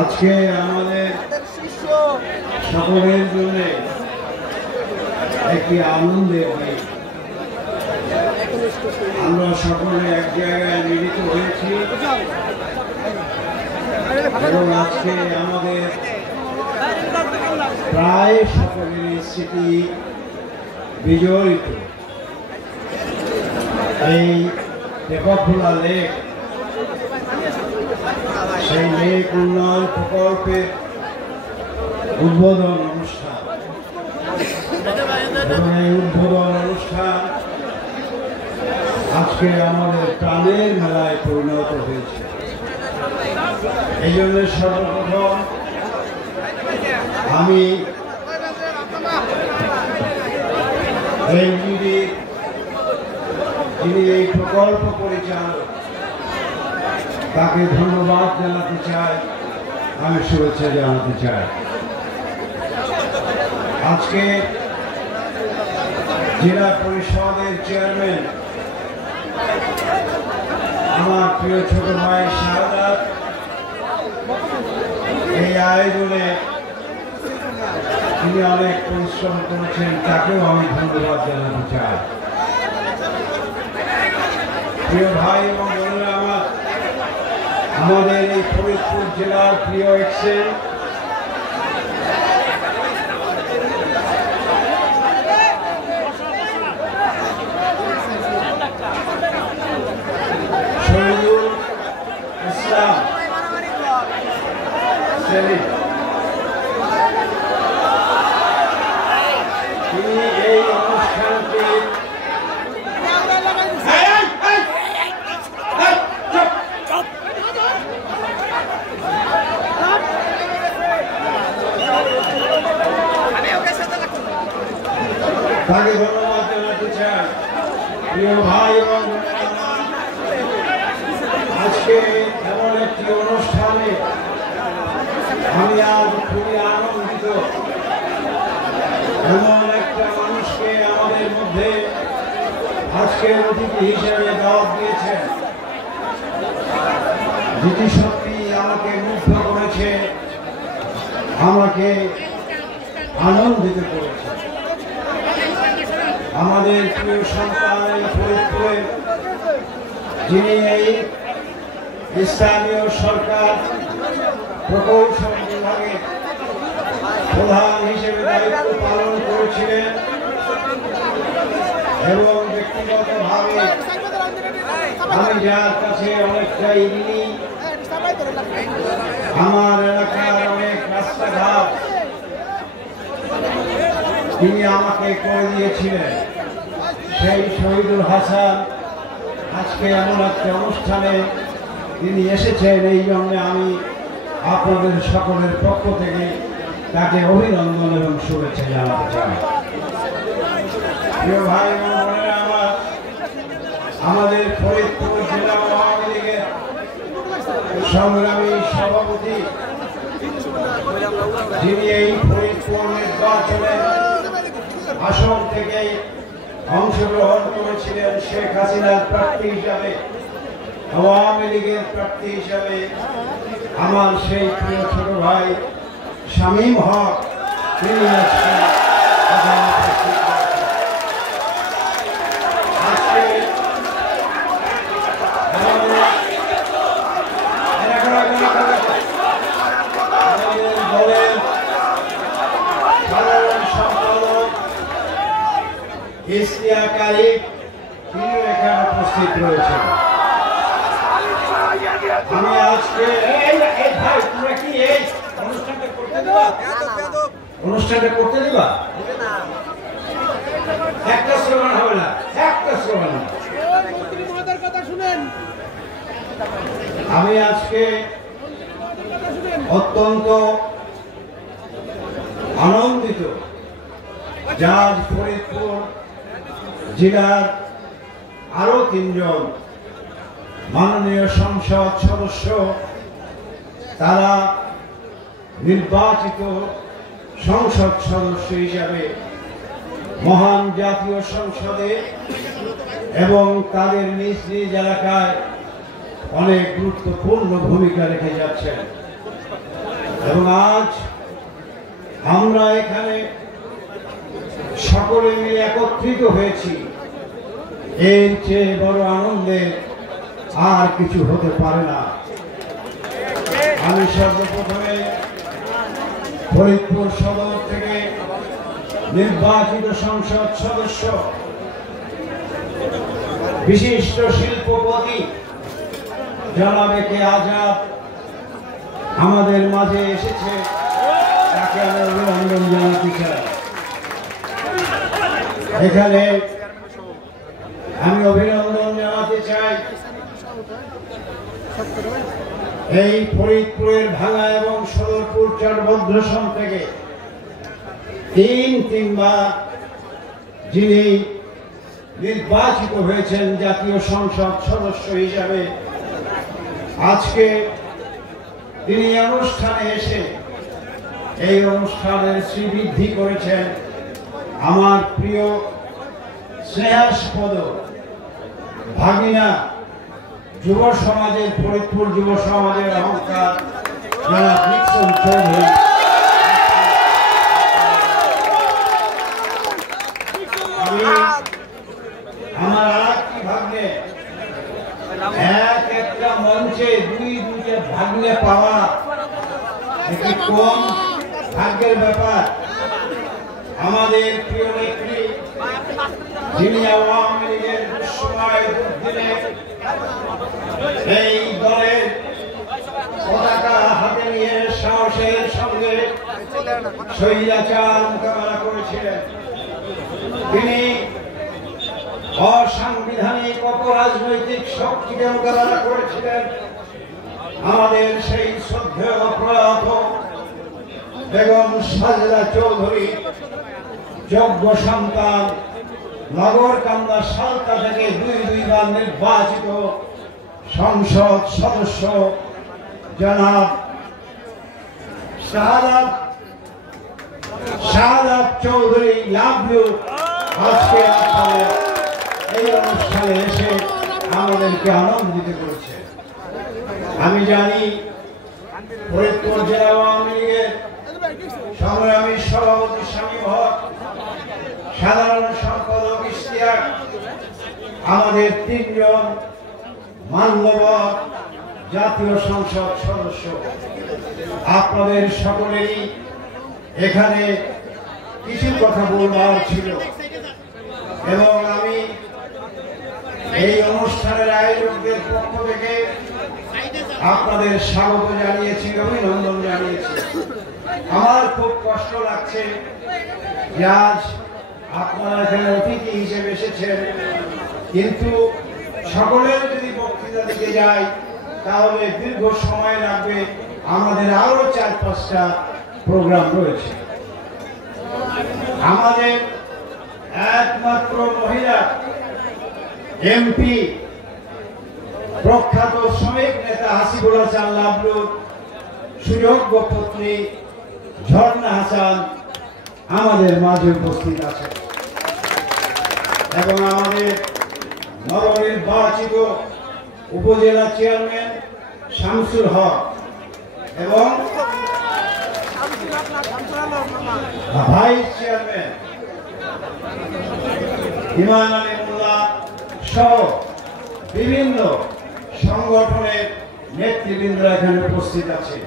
আজকে আমাদের সকলের জন্য একটি আনন্দের দিন। আমরা সকলে এক জায়গায় মিলিত হয়েছি এবং আজকে আমাদের প্রায় সকলের স্মৃতি বিজড়িত এই টেপাখোলা লেক, সেই লেক উন্নয়ন প্রকল্পের উদ্বোধন অনুষ্ঠান এবং এই উদ্বোধন অনুষ্ঠান আজকে আমাদের প্রাণের মেলায় পরিণত হয়েছে। এই জন্য সর্বপ্রথম আমি যিনি এই প্রকল্প পরিচালক তাকে ধন্যবাদ জানাতে চাই, আমি শুভেচ্ছা জানাতে চাই। আজকে জেলা পরিষদের চেয়ারম্যান আমার প্রিয় ছোট ভাই শাহাদাত এই আয়োজনে তিনি অনেক পরিশ্রম করেছেন, তাকেও আমি ধন্যবাদ জানাতে চাই। প্রিয় ভাই এবং বোনেরা, আমাদের এই ফরিদপুর জেলার প্রিয় এক্সেল শহীদুল ইসলাম সেলিম, তিনি এই অনুষ্ঠানটি তাকে ধন্যবাদ জানাতে চাই। প্রিয় ভাই এবং আজকে এমন একটি অনুষ্ঠানে আমি আজ খুবই আনন্দিত। এমন একটা মানুষকে আমাদের মধ্যে আজকে অতিথি হিসেবে দাওয়াত দিয়েছেন, যেটি সত্যি আমাকে মুগ্ধ করেছে, আমাকে আনন্দিত করেছে। আমাদের প্রিয় সন্তান ফরিদপুরে যিনি এই স্থানীয় সরকার প্রকৌশল বিভাগে প্রধান হিসেবে দায়িত্ব পালন করেছিলেন এবং ব্যক্তিগতভাবে আমি যার কাছে অনেকটাই ঋণী, আমার এলাকার অনেক রাস্তাঘাট তিনি আমাকে করে দিয়েছিলেন, সেই শহীদুল হাসান আজকে এমন একটা অনুষ্ঠানে তিনি এসেছেন। এই জন্য আমি আপনাদের সকলের পক্ষ থেকে তাকে অভিনন্দন এবং শুভেচ্ছা জানাতে চাই। প্রিয় ভাই এবং বোনেরা, আমাদের ফরিদপুর জেলা আওয়ামী লীগের সংগ্রামী সভাপতি, যিনি এই ফরিদপুর নির্বাচনের আসন থেকে অংশগ্রহণ করেছিলেন, শেখ হাসিনার প্রার্থী হিসাবে, আওয়ামী লীগের প্রার্থী হিসাবে, আমার সেই প্রিয় ছোট ভাই শামীম হক, তিনি উপস্থিত রয়েছেন। আমি আজকে অনুষ্ঠানটা করতে দিবা, একটা শ্রবণ হবে না, একটা শ্রবণ। আমি আজকে অত্যন্ত আনন্দিত, যার ফরিদপুর জেলার আরো 3 জন মাননীয় সংসদ সদস্য তারা নির্বাচিত সংসদ সদস্য হিসাবে মহান জাতীয় সংসদে এবং তাদের নিজ নিজ এলাকায় অনেক গুরুত্বপূর্ণ ভূমিকা রেখে যাচ্ছেন। এবং আজ আমরা এখানে সকলে মিলে একত্রিত হয়েছি, এর চেয়ে বড় আনন্দের আর কিছু হতে পারে না। আমি সর্বপ্রথমে ফরিদপুর সদর থেকে নির্বাচিত সংসদ সদস্য বিশিষ্ট শিল্পপতি জনাব এ কে আজাদ আমাদের মাঝে এসেছে, তাকে আমি অভিনন্দন জানাতে চাই। এখানে আমি অভিনন্দন জানাতে চাই এই ফরিদপুরের ভাঙা এবং সদরপুর চরভদ্রসন থেকে তিনবার যিনি নির্বাচিত হয়েছেন জাতীয় সংসদ সদস্য হিসাবে, আজকে তিনি অনুষ্ঠানে এসে এই অনুষ্ঠানের শ্রীবৃদ্ধি করেছেন আমার প্রিয় স্নেহাস্পদ ভাগিনা যুব সমাজের, ফরিদপুর যুব সমাজের অহংকার জনাব নিক্সন চৌধুরী। আমার আরেকটি ভাগ্নে, একটা মঞ্চে দুইটা ভাগ্নে পাওয়া একটি কম ভাগ্যের ব্যাপার। আমাদের প্রিয় নেত্রী, যিনি আওয়ামী লীগের সময় এই দলের পতাকা হাতে নিয়ে সাহসের সঙ্গে স্বৈরাচার মোকাবেলা করেছিলেন, তিনি অসাংবিধানিক অপরাজনৈতিক শক্তিকে মোকাবেলা করেছিলেন। আমাদের সেই শ্রদ্ধেয় প্রয়াত বেগম সাজেদা চৌধুরী যোগ্য সন্তান, নগরকান্দা সালতা থেকে দুইবার নির্বাচিত সংসদ সদস্য জনাব শাহাদাত চৌধুরী লাভলু আজকে আপনাদের এই অনুষ্ঠানে এসে আমাদেরকে আনন্দিত করেছে। আমি জানি ফরিদপুর জেলা আওয়ামী লীগের সংগ্রামী সভাপতি শামীম হক, সাধারণ সম্পাদক ইশতিয়াক, আমাদের তিনজন মান্যবর জাতীয় সংসদ সদস্য, আপনাদের সকলেরই এখানে কিছু কথা বলবার ছিল এবং আমি এই অনুষ্ঠানের আয়োজকদের পক্ষ থেকে আপনাদের স্বাগত জানিয়েছি, অভিনন্দন জানিয়েছি। আমার খুব কষ্ট লাগছে যে আজ আপনারা এখানে অতিথি হিসেবে এসেছেন, কিন্তু সকলের যদি বক্তৃতা দিতে যাই তাহলে দীর্ঘ সময় লাগবে। আমাদের আরো 4-5টা প্রোগ্রাম রয়েছে। আমাদের একমাত্র মহিলা এমপি প্রখ্যাত শ্রমিক নেতা হাসিবুল হাসান লাভলুর সুযোগ্য পত্নী ঝর্ণা হাসান আমাদের মাঝে উপস্থিত আছে এবং আমাদের নবনির্বাচিত উপজেলা চেয়ারম্যান শামসুল হক এবং ভাইস চেয়ারম্যান ইমান আলী মোল্লা সহ বিভিন্ন সংগঠনের নেতৃবৃন্দরা এখানে উপস্থিত আছে।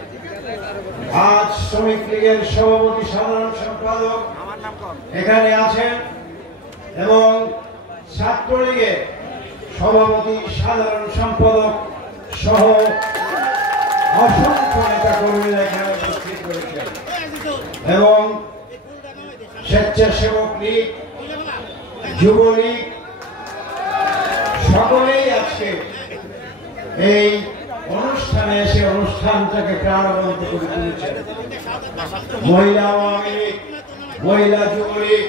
আজ শ্রমিক লীগের সভাপতি সাধারণ সম্পাদক এখানে আছেন এবং ছাত্রলীগের সভাপতি সাধারণ সম্পাদক সহ অসংখ্য নেতা কর্মীরা এখানে উপস্থিত রয়েছেন এবং স্বেচ্ছাসেবক লীগ, যুবলীগ সকলেই আজকে এই অনুষ্ঠানে এসে অনুষ্ঠানটাকে প্রাণবন্ত করে তুলেছেন। মহিলা আওয়ামী লীগ, মহিলা যুবলীগ,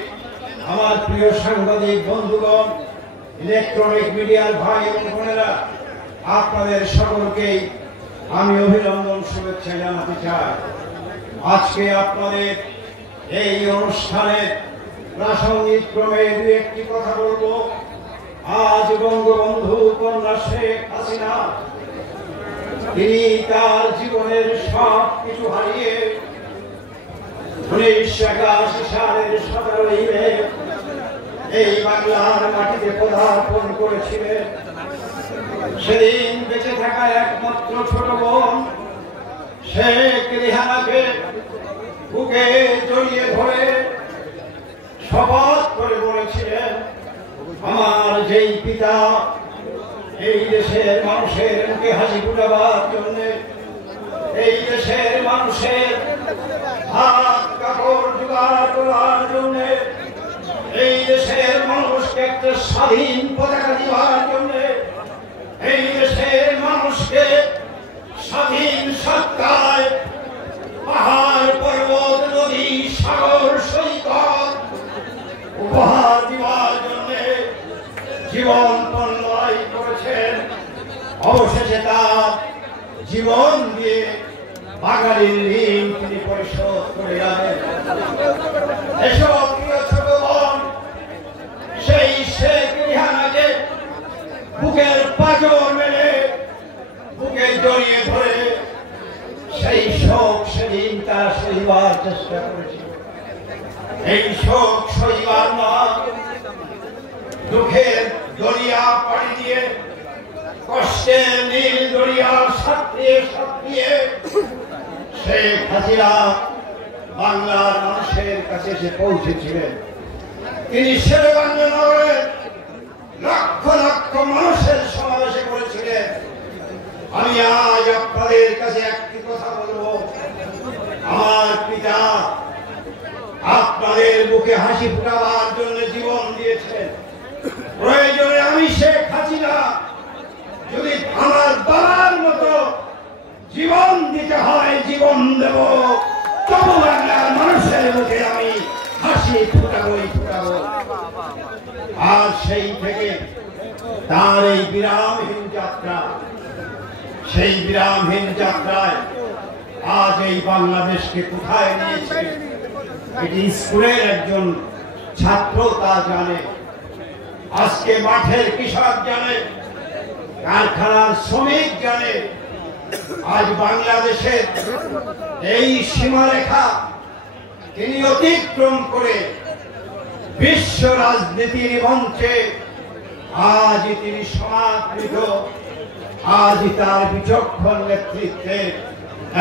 আমার প্রিয় সাংবাদিক বন্ধুগণ, ইলেকট্রনিক মিডিয়ার ভাই এবং বোনেরা, আপনাদের সকলকেই আমি অভিনন্দন শুভেচ্ছা জানাতে চাই। আজকে আপনাদের এই অনুষ্ঠানের প্রাসঙ্গিক ক্রমে দু একটি কথা বলবো। আজ বঙ্গবন্ধু কন্যা শেখ হাসিনা তিনি তার জীবনের সব কিছু হারিয়ে 1981 সালের 17 মে এই বাংলার মাটিতে পদার্পণ করেছিলেন। সেদিন বেঁচে থাকা একমাত্র ছোট বোন শেখ রেহানাকে বুকে জড়িয়ে ধরে শপথ করে বলেছিলেন, আমার যেই পিতা এই দেশের মানুষের মুখে হাসি ফুটাবার জন্য, এই দেশের মানুষের হাত কাপড় জোগাড় করার জন্য, এই দেশের মানুষকে একটা স্বাধীন পতাকা দেওয়ার জন্য, এই দেশের মানুষকে স্বাধীন সত্তায় পাহাড় পর্বত নদী সাগর সৈকত উপহার দেওয়ার জন্য জীবন পণ্যয় করেছেন। অবশেষে তার জীবন দিয়ে বাঙালির ঋণ তিনি পরিশোধ করে যাবেন। এসব প্রিয় ছোট বোন সেই শেখ রেহানাকে বুকের পাঁজর মেলে বুকে জড়িয়ে ধরে সেই শোক সেদিন তারা সইবার চেষ্টা করেছিল। এই শোক সইবার নয়, দুঃখের দরিয়া পাড়ি দিয়ে কষ্টের নীল দরিয়া সাঁতরিয়ে সাঁতরিয়ে শেখ হাসিনা বাংলার মানুষের কাছে এসে পৌঁছেছিলেন। তিনি শেরেবাংলা নগরের লক্ষ লক্ষ মানুষের সমাবেশে করেছিলেন। আমি আজ আপনাদের কাছে একটি কথা বলবো, আমার পিতা আপনাদের বুকে হাসি ফুটাবার জন্য জীবন দিয়েছেন। প্রয়োজনে আমি শেখ হাসিনা যদি আমার বাবার মতো জীবন দিতে হয় জীবন দেব, তবু বাংলার মানুষের মুখে আমি হাসি ফুটাবই ফুটাবো। আর সেই থেকে তার এই বিরামহীন যাত্রা, সেই বিরামহীন যাত্রায় আজ এই বাংলাদেশকে কোথায় নিয়েছে এটি স্কুলের একজন ছাত্র তা জানে, আজকে মাঠের কৃষক জানে, কারখানার শ্রমিক জানে। আজ বাংলাদেশের এই সীমারেখা তিনি অতিক্রম করে বিশ্ব রাজনীতির মঞ্চে আজ তিনি সমাদৃত, আজ তার বিচক্ষণ নেতৃত্বের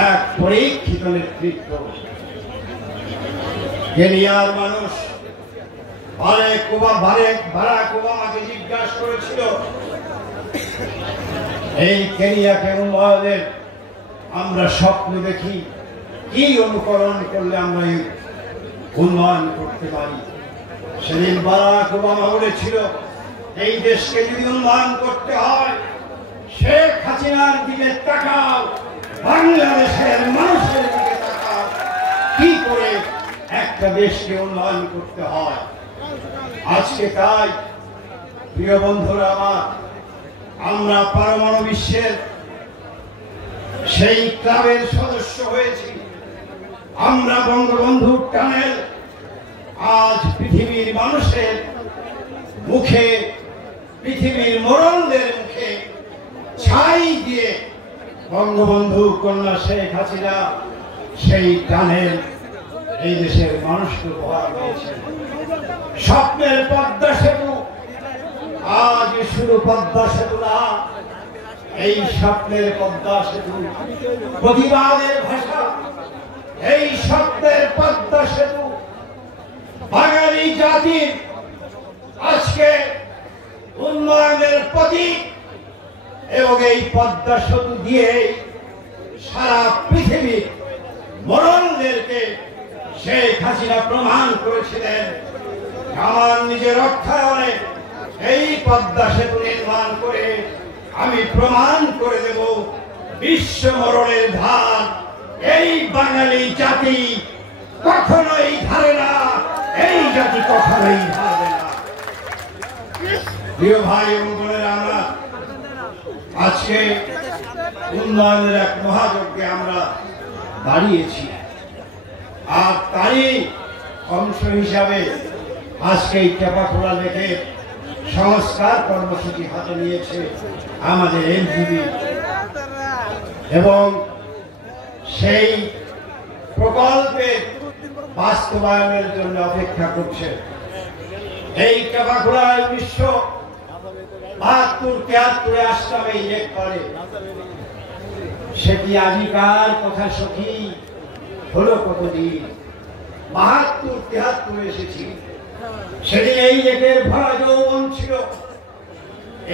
এক পরীক্ষিত নেতৃত্ব। কেনিয়ার মানুষ বারাক ওবামাকে জিজ্ঞাসা করেছিল, এই কেনিয়াকে উন্নয়নের আমরা স্বপ্ন দেখি, কি অনুকরণ করলে আমরা এই উন্নয়ন করতে পারি। সেদিন বারাক ওবামা বলেছিল, এই দেশকে যদি উন্নয়ন করতে হয় শেখ হাসিনার দিকে তাকাও, বাংলাদেশের মানুষের দিকে তাকাও, কি করে একটা দেশকে উন্নয়ন করতে হয়। আজকে তাই প্রিয় বন্ধুরা আমার, আমরা পরমাণু বিশ্বের সেই ক্লাবের সদস্য হয়েছি। আমরা বঙ্গবন্ধুর টানেল আজ পৃথিবীর মানুষের মুখে, পৃথিবীর মোড়লদের মুখে ছাই দিয়ে বঙ্গবন্ধু কন্যা শেখ হাসিনা সেই টানেল এই দেশের মানুষকে উপহার দিয়েছে। স্বপ্নের পদ্মা সেতু আজ শুধু পদ্মা সেতু না, এই স্বপ্নের পদ্মা সেতু প্রতিবাদের ভাষা, এই স্বপ্নের পদ্মা সেতু বাঙালি জাতির আজকে উন্নয়নের প্রতীক। এবং এই পদ্মা সেতু দিয়ে সারা পৃথিবীর মোড়লদেরকে শেখ হাসিনা প্রমাণ করেছিলেন, আমার নিজের অর্থায়নে এই পদ্মা সেতু নির্মাণ করে আমি প্রমাণ করে দেব বিশ্ব মরণের ধার এই বাঙালি জাতি কখনোই ধারে না, এই জাতি কখনোই ধারে না। প্রিয় ভাই এবং বোনেরা, আমরা আজকে উন্নয়নের এক মহাযজ্ঞে আমরা দাঁড়িয়েছি, আর তারই অংশ হিসাবে আজকে এই টেপাখোলা লেকে সংস্কার কর্মসূচি হাতে নিয়েছে আমাদের এনজিবি। এবং সেই প্রকল্পের বাস্তবায়নের জন্য অপেক্ষা করছে। এই চাপাখোলায় 1972-73 আসলাম এই লেক করে, সে কি আজিকার কথা সখী, হলো কতদিন। 72-73 এসেছি, সেদিন এই লেকের ভরা যৌবন ছিল।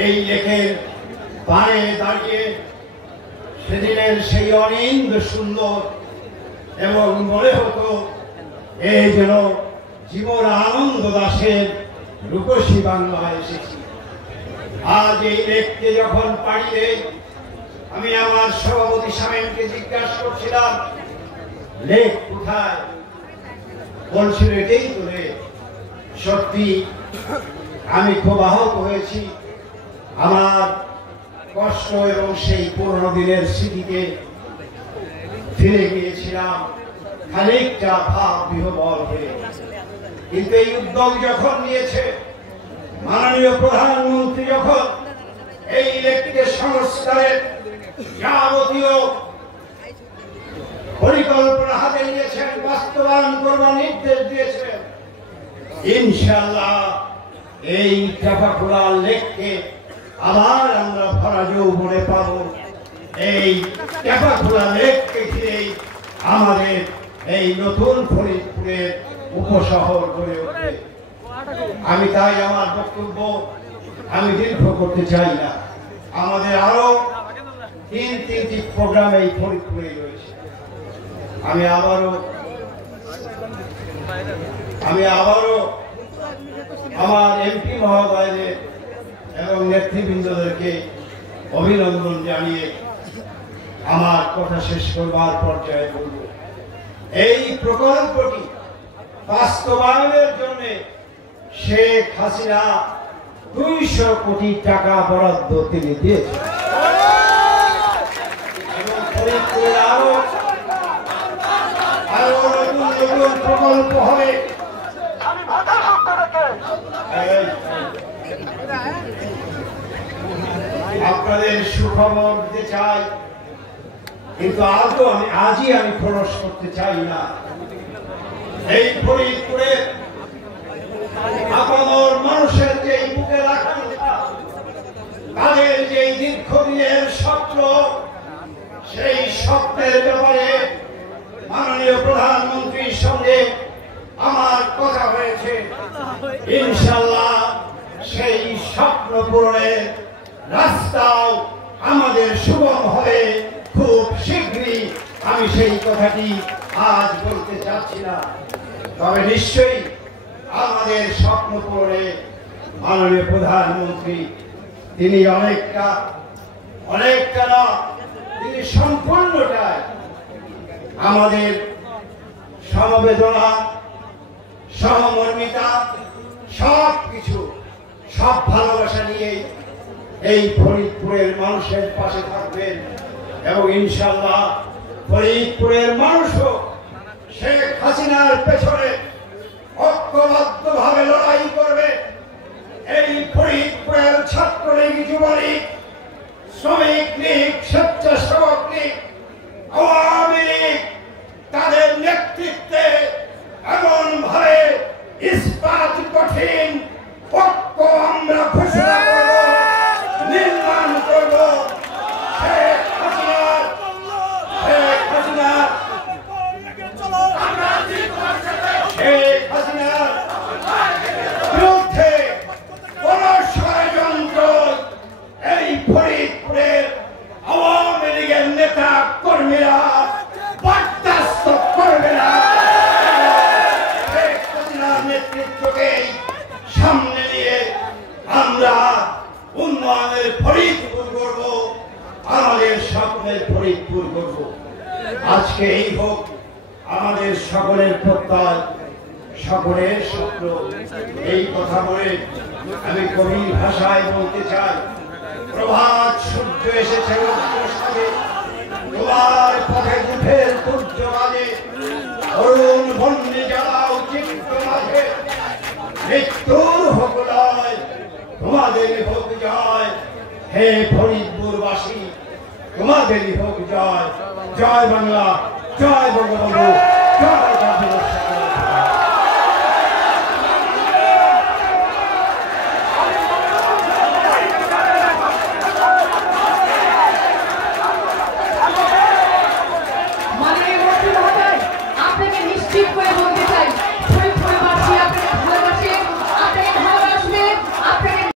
এই লেকের পাড়ে দাঁড়িয়ে সেদিনের সেই অনিন্দ সুন্দর এবং মনে হতো এই যেন জীবন আনন্দ দাসের রূপসী বাংলায় এসেছি। আজ এই লেককে যখন পাড়ি দেই, আমি আমার সভাপতি সামেনকে জিজ্ঞাসা করছিলাম, লেক কোথায়? বলছিল এটাই তো লেক। সত্যি আমি খুব আহত হয়েছি। আমার কষ্ট এবং সেই পুরনো দিনের স্মৃতিতে ফিরে গিয়েছিলাম খানিকটা ভাব বিহ্বল হয়ে। কিন্তু এই উদ্যোগ যখন নিয়েছে মাননীয় প্রধানমন্ত্রী, যখন এই লেককে সংস্কারের যাবতীয় পরিকল্পনা হাতে নিয়েছেন, বাস্তবায়ন করবার নির্দেশ দিয়েছেন, ইনশাআল্লাহ এই চাপাখোলা লেককে আবার আমরা ভরা যৌবনে পাবো। এই চাপাখোলা লেককে ঘিরেই আমাদের এই নতুন ফরিদপুরের উপশহর গড়ে উঠবে। আমি তাই আমার বক্তব্য আমি দীর্ঘ করতে চাই না। আমাদের আরো তিনটি প্রোগ্রাম এই ফরিদপুরে রয়েছে। আমি আবারও আমার এমপি মহোদয়দের এবং নেতৃবৃন্দদেরকে অভিনন্দন জানিয়ে আমার কথা শেষ করবার পর্যায়ে বলব, এই প্রকল্পটি বাস্তবায়নের জন্য শেখ হাসিনা 200 কোটি টাকা বরাদ্দ তিনি দিয়েছেন এবং ফরিদপুরে আরো নতুন প্রকল্প হবে। আপনাদের সুখবর দিতে চাই, কিন্তু আজই আমি খরচ করতে চাই না। এই ফরিদপুরে আপামর মানুষের যে বুকে আকাঙ্ক্ষা, তাদের যে দীর্ঘদিনের স্বপ্ন, সেই স্বপ্নের ব্যাপারে মাননীয় প্রধানমন্ত্রীর সঙ্গে আমার কথা হয়েছে। ইনশাআল্লাহ সেই স্বপ্ন পূরণের রাস্তাও আমাদের সুগম হবে খুব শীঘ্রই। আমি সেই কথাটি আজ বলতে চাচ্ছি না, তবে নিশ্চয়ই আমাদের স্বপ্ন পূরণে মাননীয় প্রধানমন্ত্রী তিনি অনেকটা না, তিনি সম্পূর্ণটাই আমাদের সমবেদনা, সহমর্মিতা, সবকিছু, সব ভালোবাসা নিয়ে এই ফরিদপুরের মানুষের পাশে থাকবেন এবং ইনশাআল্লাহ ফরিদপুরের মানুষও শেখ হাসিনার পেছনে ঐক্যবদ্ধভাবে লড়াই করবে। এই ফরিদপুরের ছাত্রলীগ, যুবলীগ, শ্রমিক লীগ, স্বেচ্ছাসেবক লীগ, আওয়ামী লীগ, তাদের নেতৃত্বে এমন ভাবে ইস্পাত কঠিন ঐক্য আমরা ঘোষণা করব, নির্মাণ করব। শেখ হাসিনার বিরুদ্ধে কোন ষড়যন্ত্র এই ফরিদপুরের আওয়ামী লীগের নেতা কর্মীরা বরদাস্ত করবে না। শেখ হাসিনার নেতৃত্বকে সামনে নিয়ে আমরা উন্নয়নের ফরিদপুর করব, আমাদের স্বপ্নের ফরিদপুর করব। আজকে এই হোক আমাদের সকলের প্রত্যয়, সকলের স্বপ্ন। এই কথা বলে আমি কবির ভাষায় বলতে চাই, প্রভাত সূর্য এসেছে তোমার পথে উঠে সূর্য মাঝে, অরুণ বন্যে জ্বালাও চিত্ত মাঝে, মৃত্যুর হোক লয় তোমাদের হোক জয়। হে ফরিদপুরবাসী, তোমার তাদেরই হোক জয়। জয় বাংলা, জয় বঙ্গবন্ধু, জয়।